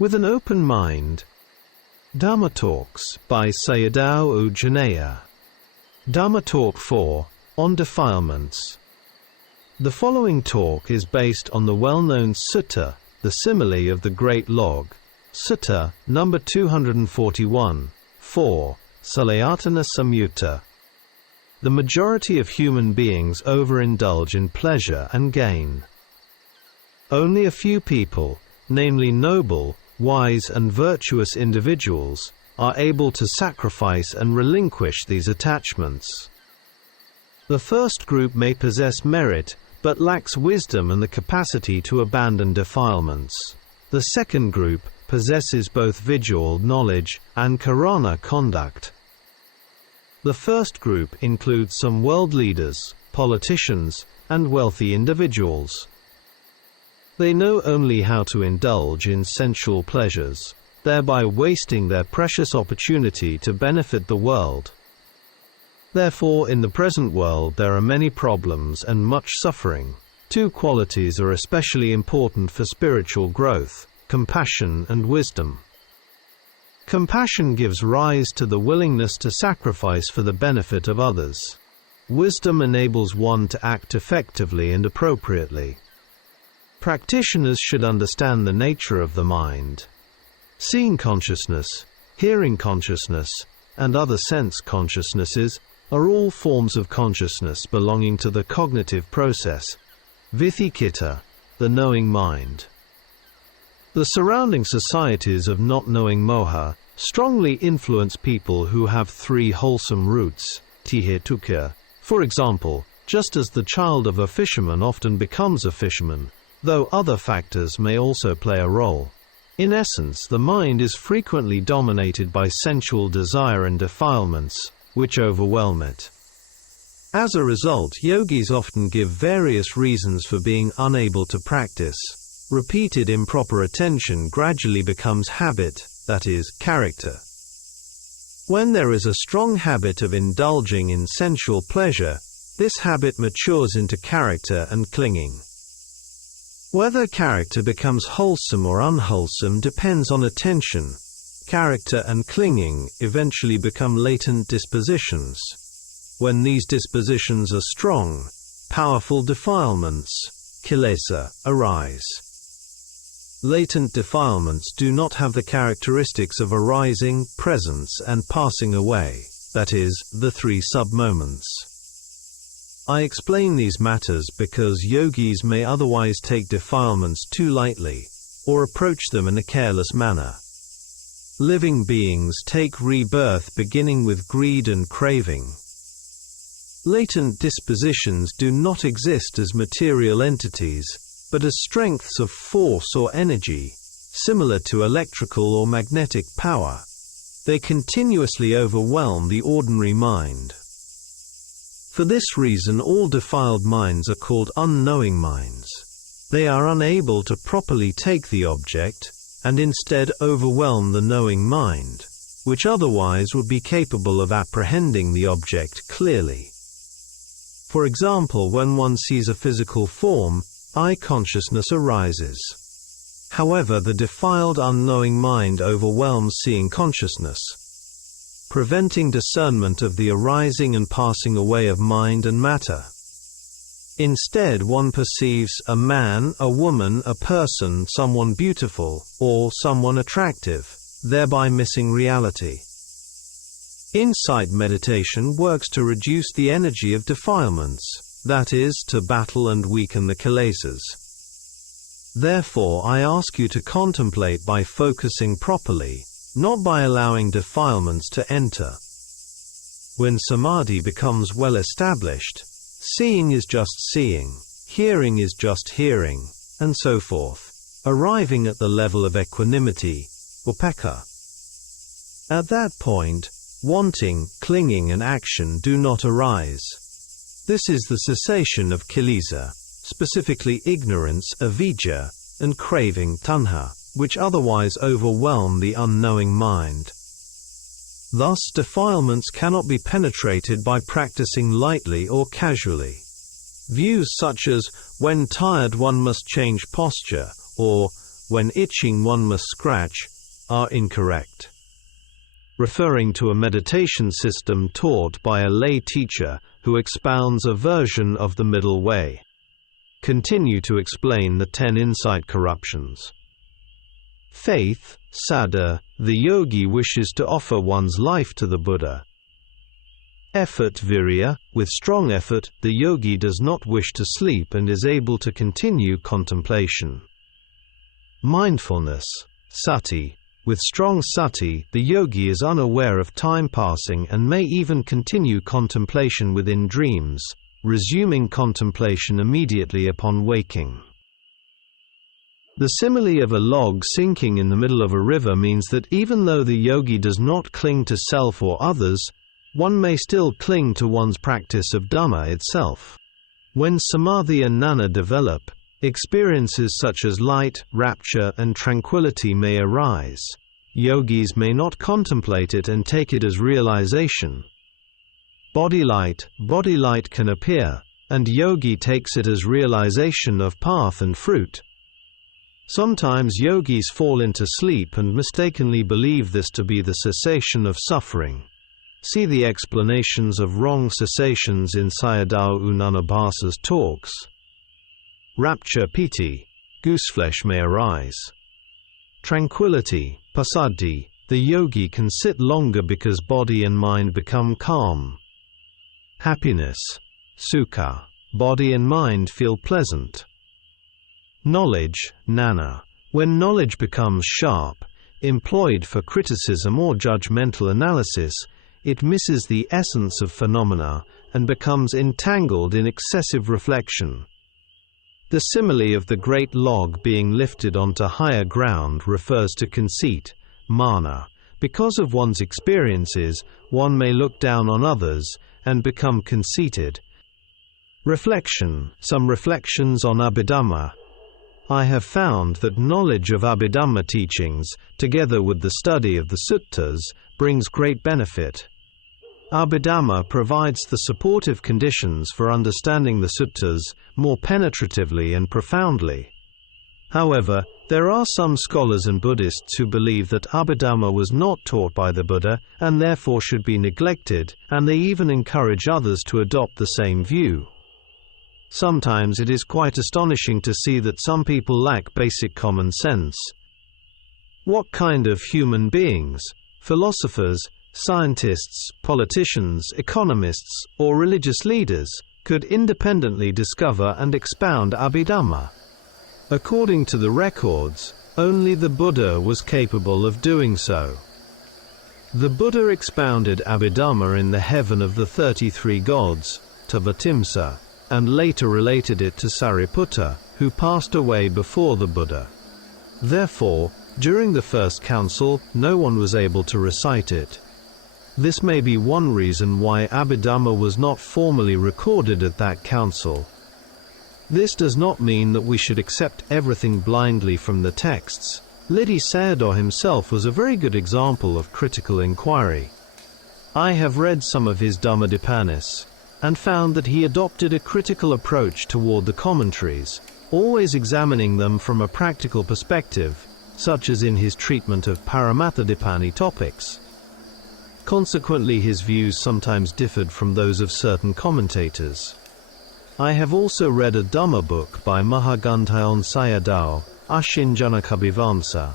With an open mind. Dhamma Talks by Sayadaw Jhaneyya. Dhamma Talk 4, on Defilements. The following talk is based on the well-known sutta, the simile of the Great Log, Sutta, number 241, 4, Salayatana Samyutta. The majority of human beings overindulge in pleasure and gain. Only a few people, namely noble, wise and virtuous individuals, are able to sacrifice and relinquish these attachments. The first group may possess merit, but lacks wisdom and the capacity to abandon defilements. The second group possesses both visual knowledge and karana conduct. The first group includes some world leaders, politicians, and wealthy individuals. They know only how to indulge in sensual pleasures, thereby wasting their precious opportunity to benefit the world. Therefore, in the present world there are many problems and much suffering. Two qualities are especially important for spiritual growth: compassion and wisdom. Compassion gives rise to the willingness to sacrifice for the benefit of others. Wisdom enables one to act effectively and appropriately. Practitioners should understand the nature of the mind. Seeing consciousness, hearing consciousness, and other sense consciousnesses are all forms of consciousness belonging to the cognitive process, Vithikita, the knowing mind. The surrounding societies of not knowing moha strongly influence people who have three wholesome roots, tihetuka. For example, just as the child of a fisherman often becomes a fisherman, though other factors may also play a role. In essence, the mind is frequently dominated by sensual desire and defilements, which overwhelm it. As a result, yogis often give various reasons for being unable to practice. Repeated improper attention gradually becomes habit, that is, character. When there is a strong habit of indulging in sensual pleasure, this habit matures into character and clinging. Whether character becomes wholesome or unwholesome depends on attention. Character and clinging eventually become latent dispositions. When these dispositions are strong, powerful defilements, kilesa, arise. Latent defilements do not have the characteristics of arising, presence, and passing away, that is, the three sub-moments. I explain these matters because yogis may otherwise take defilements too lightly, or approach them in a careless manner. Living beings take rebirth beginning with greed and craving. Latent dispositions do not exist as material entities, but as strengths of force or energy, similar to electrical or magnetic power. They continuously overwhelm the ordinary mind. For this reason, all defiled minds are called unknowing minds. They are unable to properly take the object, and instead overwhelm the knowing mind, which otherwise would be capable of apprehending the object clearly. For example, when one sees a physical form, eye consciousness arises. However, the defiled unknowing mind overwhelms seeing consciousness, preventing discernment of the arising and passing away of mind and matter. Instead, one perceives a man, a woman, a person, someone beautiful, or someone attractive, thereby missing reality. Insight meditation works to reduce the energy of defilements, that is, to battle and weaken the kilesas. Therefore, I ask you to contemplate by focusing properly, not by allowing defilements to enter. When samadhi becomes well established, seeing is just seeing, hearing is just hearing, and so forth, arriving at the level of equanimity, upekkha. At that point, wanting, clinging and action do not arise. This is the cessation of kilesa, specifically ignorance, avidya, and craving, tanha, which otherwise overwhelm the unknowing mind. Thus, defilements cannot be penetrated by practicing lightly or casually. Views such as, when tired one must change posture, or when itching one must scratch, are incorrect. Referring to a meditation system taught by a lay teacher who expounds a version of the middle way. Continue to explain the 10 insight corruptions. Faith, saddha, the yogi wishes to offer one's life to the Buddha. Effort, virya, with strong effort, the yogi does not wish to sleep and is able to continue contemplation. Mindfulness, sati, with strong sati, the yogi is unaware of time passing and may even continue contemplation within dreams, resuming contemplation immediately upon waking. The simile of a log sinking in the middle of a river means that even though the yogi does not cling to self or others, one may still cling to one's practice of Dhamma itself. When samadhi and jnana develop, experiences such as light, rapture, and tranquility may arise. Yogis may not contemplate it and take it as realization. Body light can appear, and yogi takes it as realization of path and fruit. Sometimes yogis fall into sleep and mistakenly believe this to be the cessation of suffering. See the explanations of wrong cessations in Sayadaw Jhaneyya's talks. Rapture, piti, gooseflesh may arise. Tranquility, passaddhi, the yogi can sit longer because body and mind become calm. Happiness, sukha, body and mind feel pleasant. Knowledge, jnana, when knowledge becomes sharp, employed for criticism or judgmental analysis, it misses the essence of phenomena and becomes entangled in excessive reflection. The simile of the great log being lifted onto higher ground refers to conceit, mana. Because of one's experiences, one may look down on others and become conceited. Reflection, some reflections on Abhidhamma. I have found that knowledge of Abhidhamma teachings, together with the study of the suttas, brings great benefit. Abhidhamma provides the supportive conditions for understanding the suttas more penetratively and profoundly. However, there are some scholars and Buddhists who believe that Abhidhamma was not taught by the Buddha and therefore should be neglected, and they even encourage others to adopt the same view. Sometimes it is quite astonishing to see that some people lack basic common sense. What kind of human beings, philosophers, scientists, politicians, economists, or religious leaders, could independently discover and expound Abhidhamma? According to the records, only the Buddha was capable of doing so. The Buddha expounded Abhidhamma in the heaven of the 33 gods, Tabatimsa, and later related it to Sariputta, who passed away before the Buddha. Therefore, during the first council, no one was able to recite it. This may be one reason why Abhidhamma was not formally recorded at that council. This does not mean that we should accept everything blindly from the texts. Ledi Sayadaw himself was a very good example of critical inquiry. I have read some of his Dhammadepanis, and found that he adopted a critical approach toward the commentaries, always examining them from a practical perspective, such as in his treatment of Paramatthadipani topics. Consequently, his views sometimes differed from those of certain commentators. I have also read a Dhamma book by Mahaganthayon Sayadaw, Ashinjanakabhivamsa.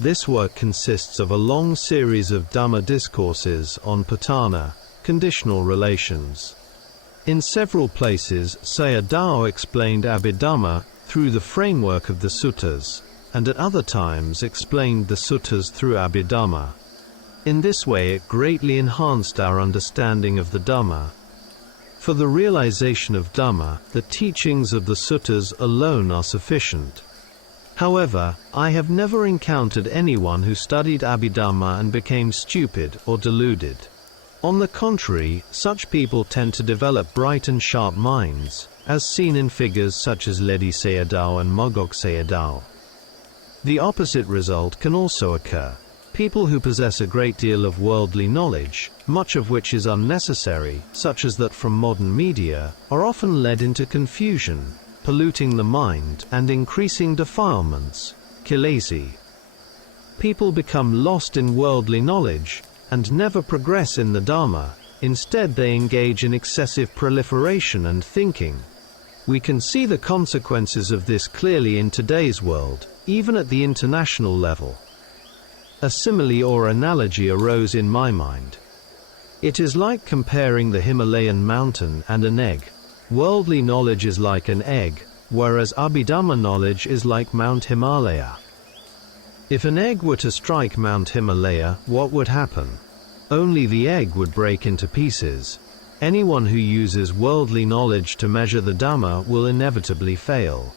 This work consists of a long series of Dhamma discourses on patana, conditional relations. In several places, Sayadaw explained Abhidhamma through the framework of the suttas, and at other times explained the suttas through Abhidhamma. In this way it greatly enhanced our understanding of the Dhamma. For the realization of Dhamma, the teachings of the suttas alone are sufficient. However, I have never encountered anyone who studied Abhidhamma and became stupid or deluded. On the contrary, such people tend to develop bright and sharp minds, as seen in figures such as Ledi Sayadaw and Mogok Sayadaw. The opposite result can also occur. People who possess a great deal of worldly knowledge, much of which is unnecessary, such as that from modern media, are often led into confusion, polluting the mind and increasing defilements, kilesi. People become lost in worldly knowledge, and never progress in the Dharma. Instead they engage in excessive proliferation and thinking. We can see the consequences of this clearly in today's world, even at the international level. A simile or analogy arose in my mind. It is like comparing the Himalayan mountain and an egg. Worldly knowledge is like an egg, whereas Abhidhamma knowledge is like Mount Himalaya. If an egg were to strike Mount Himalaya, what would happen? Only the egg would break into pieces. Anyone who uses worldly knowledge to measure the Dhamma will inevitably fail.